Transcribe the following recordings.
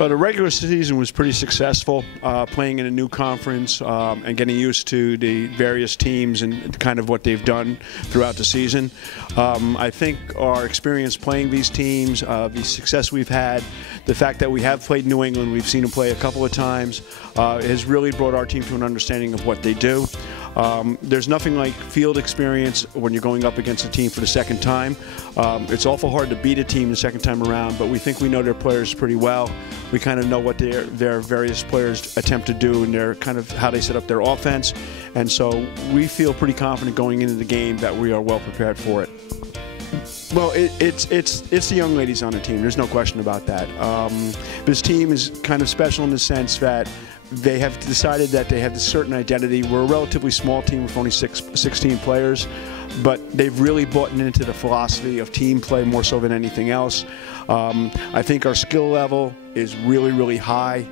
Well, the regular season was pretty successful, playing in a new conference and getting used to the various teams and kind of what they've done throughout the season. I think our experience playing these teams, the success we've had, the fact that we have played New England, we've seen them play a couple of times, has really brought our team to an understanding of what they do. There's nothing like field experience when you're going up against a team for the second time. It's awful hard to beat a team the second time around, but we think we know their players pretty well. We kind of know what their various players attempt to do and their kind of how they set up their offense. And so we feel pretty confident going into the game that we are well prepared for it. Well, it's the young ladies on the team. There's no question about that. This team is kind of special in the sense that they have decided that they have a certain identity. We're a relatively small team with only 16 players, but they've really bought into the philosophy of team play more so than anything else. I think our skill level is really, really high.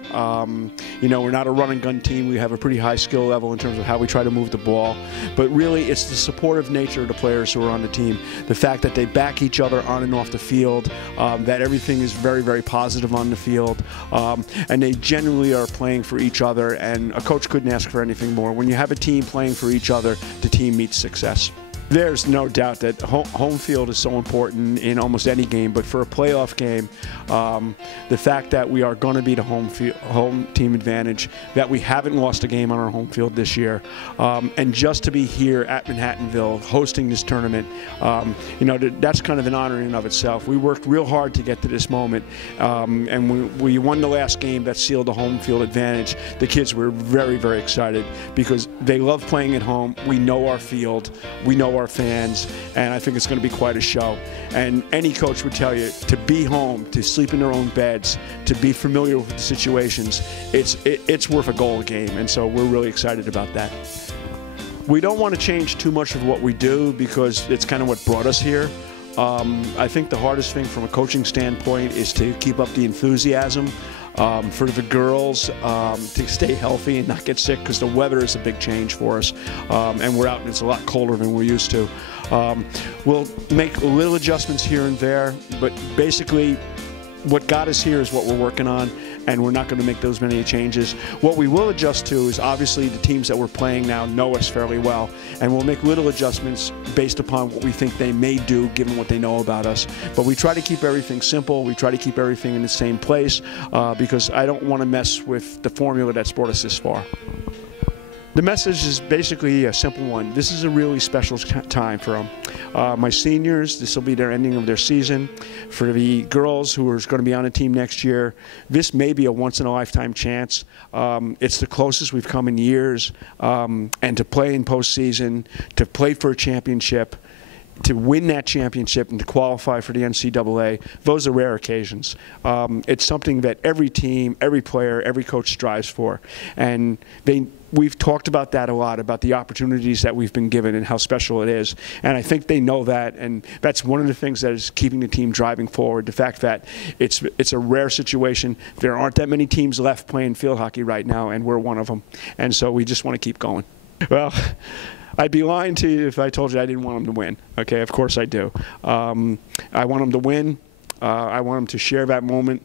You know, we're not a run and gun team. We have a pretty high skill level in terms of how we try to move the ball. But really, it's the supportive nature of the players who are on the team. The fact that they back each other on and off the field, that everything is very, very positive on the field. And they genuinely are playing for each other, and a coach couldn't ask for anything more. When you have a team playing for each other, the team meets success. There's no doubt that home field is so important in almost any game, but for a playoff game, the fact that we are going to be the home team advantage, that we haven't lost a game on our home field this year, and just to be here at Manhattanville hosting this tournament, you know, that's kind of an honor in and of itself. We worked real hard to get to this moment, and when we won the last game that sealed the home field advantage, the kids were very, very excited because they love playing at home. We know our field. We know our fans, and I think it's going to be quite a show. And any coach would tell you to be home, to sleep in their own beds, to be familiar with the situations, it's worth a goal a game, and so we're really excited about that. We don't want to change too much of what we do because it's kind of what brought us here. I think the hardest thing from a coaching standpoint is to keep up the enthusiasm. For the girls to stay healthy and not get sick, because the weather is a big change for us, and we're out and it's a lot colder than we're used to. We'll make little adjustments here and there, but basically what got us here is what we're working on, and we're not going to make those many changes. What we will adjust to is obviously the teams that we're playing now know us fairly well, and we'll make little adjustments based upon what we think they may do given what they know about us. But we try to keep everything simple. We try to keep everything in the same place because I don't want to mess with the formula that's brought us this far. The message is basically a simple one. This is a really special time for them. My seniors, this will be their ending of their season. For the girls who are going to be on a team next year, this may be a once-in-a-lifetime chance. It's the closest we've come in years. And to play in postseason, to play for a championship, to win that championship and to qualify for the NCAA, those are rare occasions. It's something that every team, every player, every coach strives for. And we've talked about that a lot, about the opportunities that we've been given and how special it is. And I think they know that, and that's one of the things that is keeping the team driving forward, the fact that it's a rare situation. There aren't that many teams left playing field hockey right now, and we're one of them. And so we just want to keep going. Well, I'd be lying to you if I told you I didn't want them to win. Okay, of course I do. I want them to win. I want them to share that moment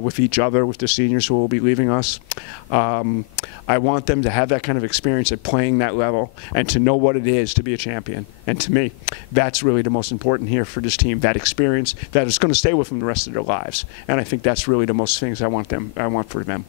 with each other, with the seniors who will be leaving us. I want them to have that kind of experience at playing that level and to know what it is to be a champion. And to me, that's really the most important here for this team, that experience that is going to stay with them the rest of their lives. And I think that's really the most things I want for them.